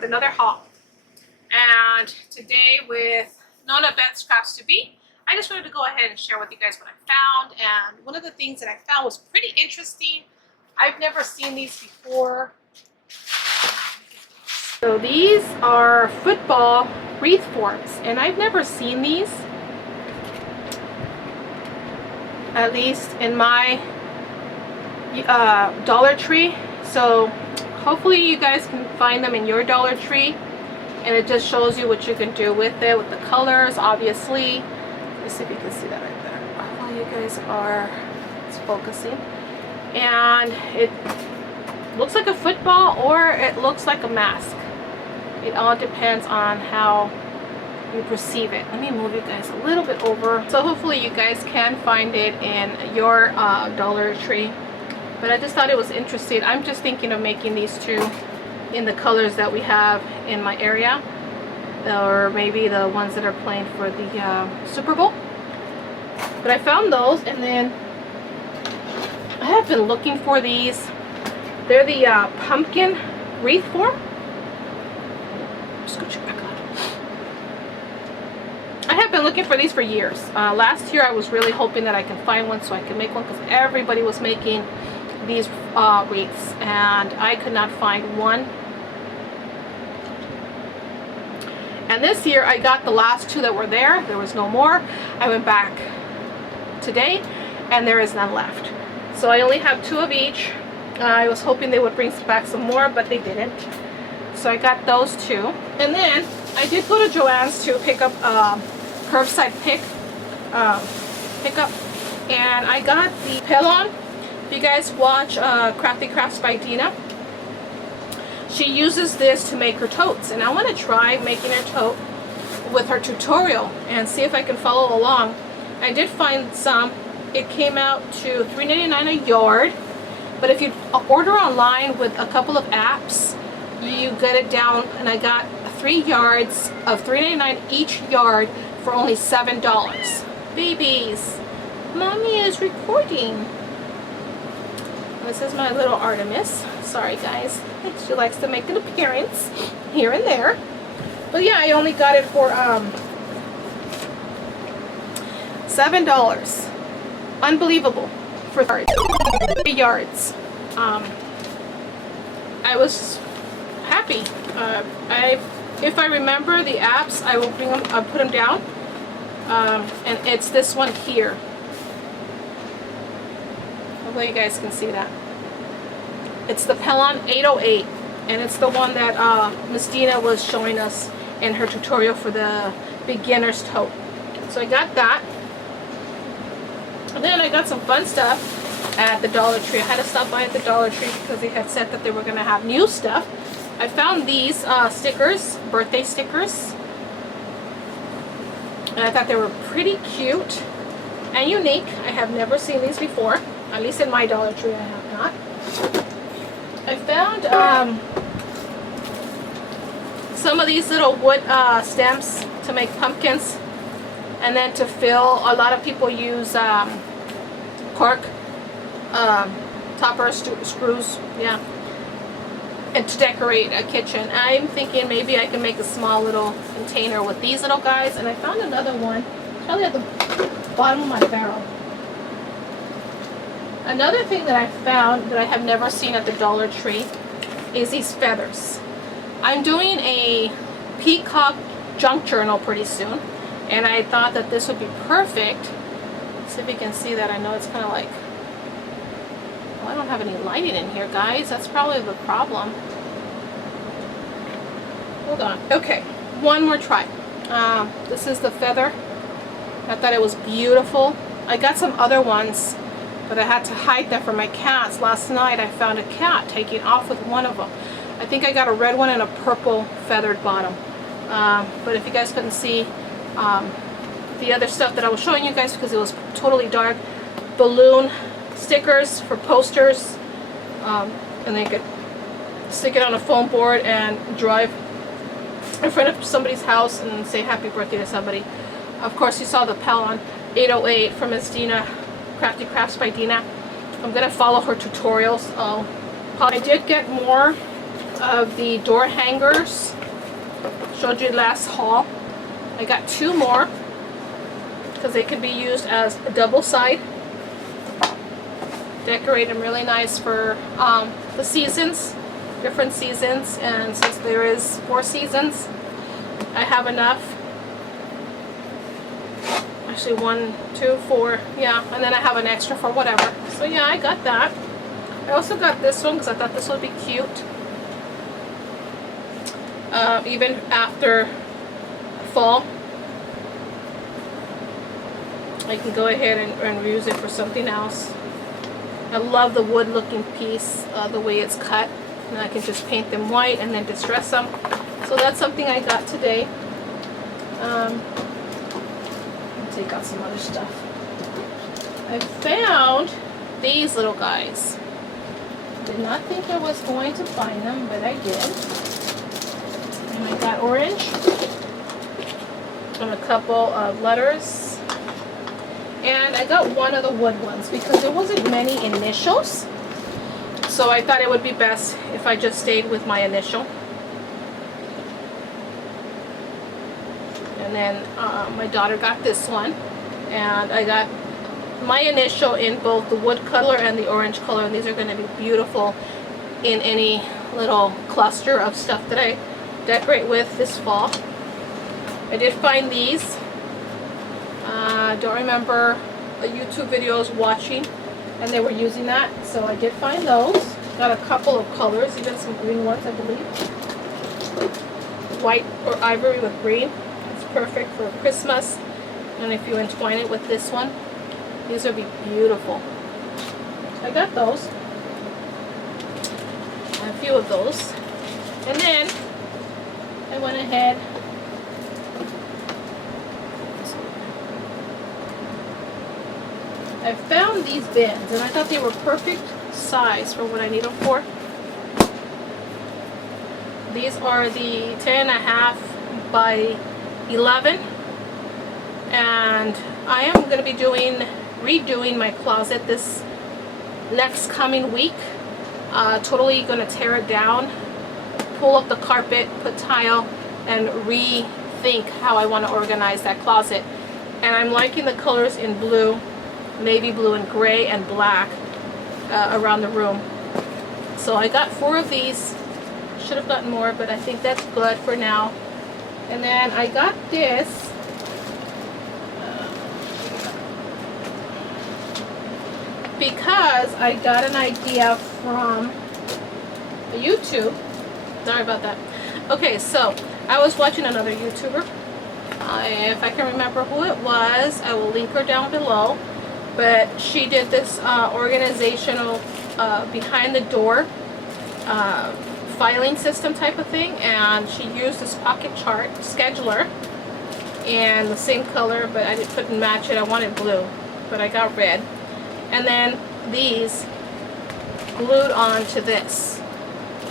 with another haul. And today with Nona Beth's Crafts to Be, I just wanted to go ahead and share with you guys what I found. And one of the things that I found was pretty interesting. I've never seen these before. So these are football wreath forms, and I've never seen these, at least in my Dollar Tree. So hopefully you guys can find them in your Dollar Tree, and it just shows you what you can do with it, with the colors, obviously. Let's see if you can see that right there. Hopefully you guys are, it's focusing. And it looks like a football or it looks like a mask. It all depends on how you perceive it. Let me move you guys a little bit over. So hopefully you guys can find it in your Dollar Tree. But I just thought it was interesting. I'm just thinking of making these two in the colors that we have in my area, or maybe the ones that are playing for the Super Bowl. But I found those, and then I have been looking for these. They're the pumpkin wreath form. Scooch it back on. I have been looking for these for years. Last year I was really hoping that I can find one so I can make one, because everybody was making these wreaths and I could not find one. And this year I got the last two that were there. There was no more. I went back today and there is none left. So I only have two of each. I was hoping they would bring back some more, but they didn't. So I got those two. And then I did go to Joanns to pick up curbside pickup, and I got the Pelon. If you guys watch CraftyCraftsbyDeanna, she uses this to make her totes, and I want to try making her tote with her tutorial and see if I can follow along. I did find some. It came out to $3.99 a yard, but if you order online with a couple of apps, you get it down, and I got 3 yards of $3.99 each yard for only $7. Babies, mommy is recording. This is my little Artemis. Sorry guys, she likes to make an appearance here and there. But yeah, I only got it for $7. Unbelievable for 3 yards. I was happy. If I remember the apps, I will bring them. I'll put them down. And it's this one here. Hopefully you guys can see that. It's the Pelon 808, and it's the one that Miss Deanna was showing us in her tutorial for the beginner's tote. So I got that. And then I got some fun stuff at the Dollar Tree. I had to stop by at the Dollar Tree because they had said that they were going to have new stuff. I found these stickers, birthday stickers, and I thought they were pretty cute and unique. I have never seen these before, at least in my Dollar Tree I have not. I found some of these little wood stamps to make pumpkins, and then to fill. A lot of people use cork topper screws, yeah, and to decorate a kitchen. I'm thinking maybe I can make a small little container with these little guys. And I found another one probably at the bottom of my barrel. Another thing that I found that I have never seen at the Dollar Tree is these feathers. I'm doing a peacock junk journal pretty soon, and I thought that this would be perfect. Let's see if you can see that. I know it's kind of like, well, I don't have any lighting in here, guys. That's probably the problem. Hold on. Okay, one more try. This is the feather. I thought it was beautiful. I got some other ones, but I had to hide them from my cats. Last night I found a cat taking off with one of them. I think I got a red one and a purple feathered bottom. But if you guys couldn't see the other stuff that I was showing you guys because it was totally dark, balloon stickers for posters, and then you could stick it on a foam board and drive in front of somebody's house and say happy birthday to somebody. Of course, you saw the Pelon 808 from Miss Deanna, CraftyCraftsbyDeanna. I'm gonna follow her tutorials. I did get more of the door hangers. Showed you last haul. I got 2 more because they could be used as a double side. Decorate them really nice for the seasons, different seasons, and since there is 4 seasons, I have enough. Actually 1, 2, 4, yeah, and then I have an extra for whatever. So yeah, I got that. I also got this one because I thought this would be cute. Even after fall, I can go ahead and use it for something else. I love the wood looking piece, the way it's cut, and I can just paint them white and then distress them. So that's something I got today. Let me take out some other stuff. I found these little guys. Did not think I was going to find them, but I did. And I got orange and a couple of letters. And I got one of the wood ones because there wasn't many initials. So I thought it would be best if I just stayed with my initial. And then my daughter got this one. And I got my initial in both the wood color and the orange color. And these are going to be beautiful in any little cluster of stuff that I decorate with this fall. I did find these. Don't remember a YouTube video I was watching and they were using that, so I did find those. Got a couple of colors, even some green ones, I believe. White or ivory with green. It's perfect for Christmas, and if you entwine it with this one, these would be beautiful. I got those. A few of those, and then I went ahead. I found these bins and I thought they were perfect size for what I need them for. These are the 10.5 by 11, and I am going to be redoing my closet this next coming week. Totally going to tear it down, pull up the carpet, put tile, and rethink how I want to organize that closet. And I'm liking the colors in blue, navy blue, and gray and black around the room. So I got 4 of these. Should have gotten more, but I think that's good for now. And then I got this. Because I got an idea from YouTube. Sorry about that. Okay, so I was watching another YouTuber. If I can remember who it was, I will link her down below. But she did this organizational behind the door filing system type of thing, and she used this pocket chart scheduler and the same color, but I couldn't match it. I wanted blue, but I got red. And then these glued on to this.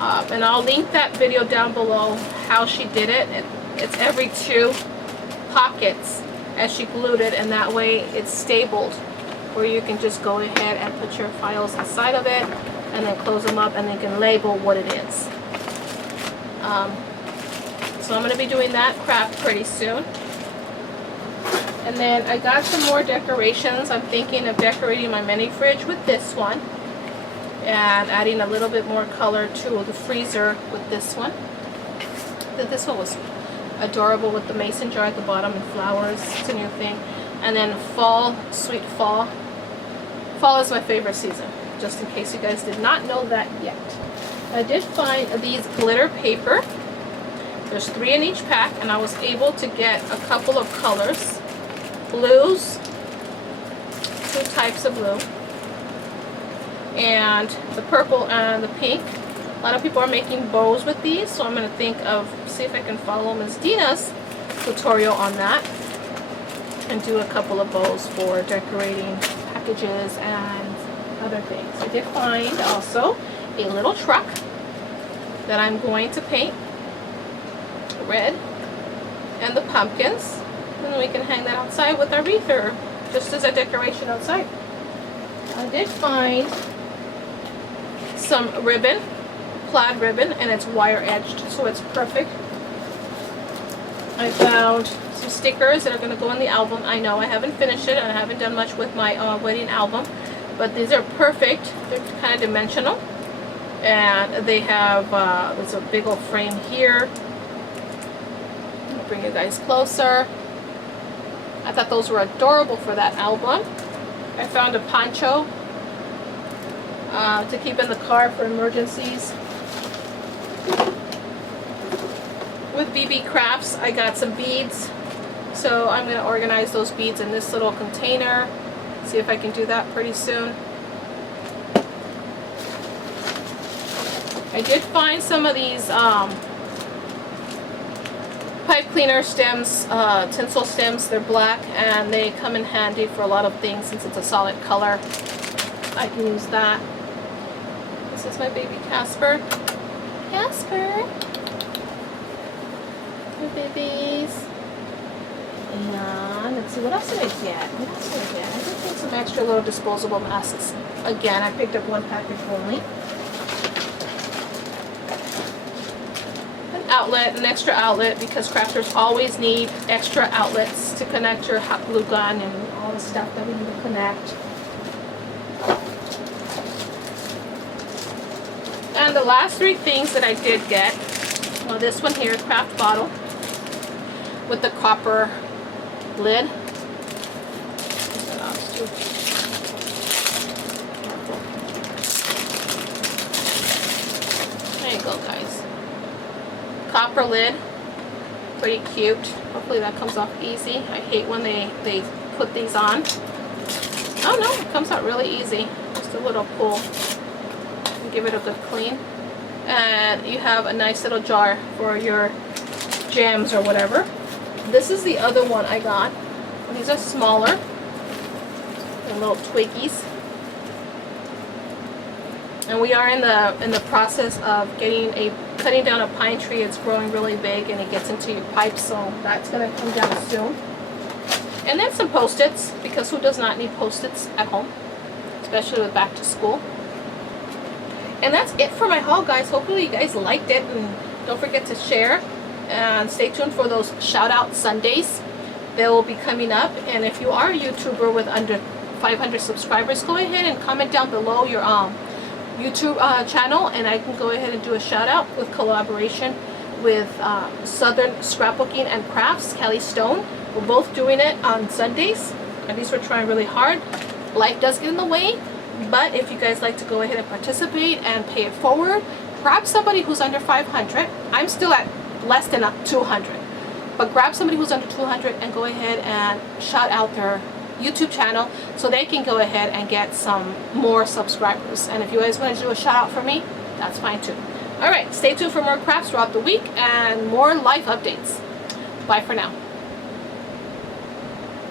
And I'll link that video down below how she did it. It's every 2 pockets as she glued it, and that way it's stabled, where you can just go ahead and put your files inside of it and then close them up, and then can label what it is. So I'm going to be doing that craft pretty soon. And then I got some more decorations. I'm thinking of decorating my mini fridge with this one and adding a little bit more color to the freezer with this one. This one was adorable with the mason jar at the bottom and flowers. It's a new thing. And then fall, sweet fall. Fall is my favorite season, just in case you guys did not know that yet. I did find these glitter paper. There's 3 in each pack, and I was able to get a couple of colors. Blues, 2 types of blue, and the purple and the pink. A lot of people are making bows with these, so I'm going to think of, see if I can follow Ms. Deanna's tutorial on that and do a couple of bows for decorating packages and other things. I did find also a little truck that I'm going to paint red, and the pumpkins, and then we can hang that outside with our wreath, or just as a decoration outside. I did find some ribbon plaid ribbon, and it's wire edged, so it's perfect. I found some stickers that are going to go in the album. I know I haven't finished it and I haven't done much with my wedding album, but these are perfect. They're kind of dimensional, and they have there's a big old frame here. I'll bring you guys closer. I thought those were adorable for that album. I found a poncho to keep in the car for emergencies. With BB Crafts, I got some beads, so I'm going to organize those beads in this little container. See if I can do that pretty soon. I did find some of these pipe cleaner stems, tinsel stems. They're black and they come in handy for a lot of things since it's a solid color. I can use that. This is my baby Casper. Casper! Hi, babies. And let's see, what else did I get? What else did I get? I did get some extra little disposable masks. Again, I picked up one package only. An outlet, an extra outlet, because crafters always need extra outlets to connect your hot glue gun and all the stuff that we need to connect. And the last three things that I did get, well, this one here, craft bottle with the copper lid. There you go, guys. Copper lid, pretty cute. Hopefully that comes off easy. I hate when they put these on. Oh no, it comes out really easy. Just a little pull. Give it a good clean. And you have a nice little jar for your jams or whatever. This is the other one I got. These are smaller. They're little twiggies. And we are in the process of cutting down a pine tree. It's growing really big and it gets into your pipes, so that's gonna come down soon. And then some Post-its, because who does not need Post-its at home, especially with back to school. And that's it for my haul, guys. Hopefully you guys liked it, and don't forget to share and stay tuned for those shout out Sundays. They will be coming up, and if you are a YouTuber with under 500 subscribers, go ahead and comment down below your YouTube channel, and I can go ahead and do a shout out with collaboration with Southern Scrapbooking and Crafts, Kelly Stone. We're both doing it on Sundays. At least we're trying really hard. Life does get in the way, but if you guys like to go ahead and participate and pay it forward, grab somebody who's under 500. I'm still at less than 200, but grab somebody who's under 200 and go ahead and shout out their YouTube channel so they can go ahead and get some more subscribers. And if you guys want to do a shout out for me, that's fine too. Alright, stay tuned for more crafts throughout the week and more life updates. Bye for now.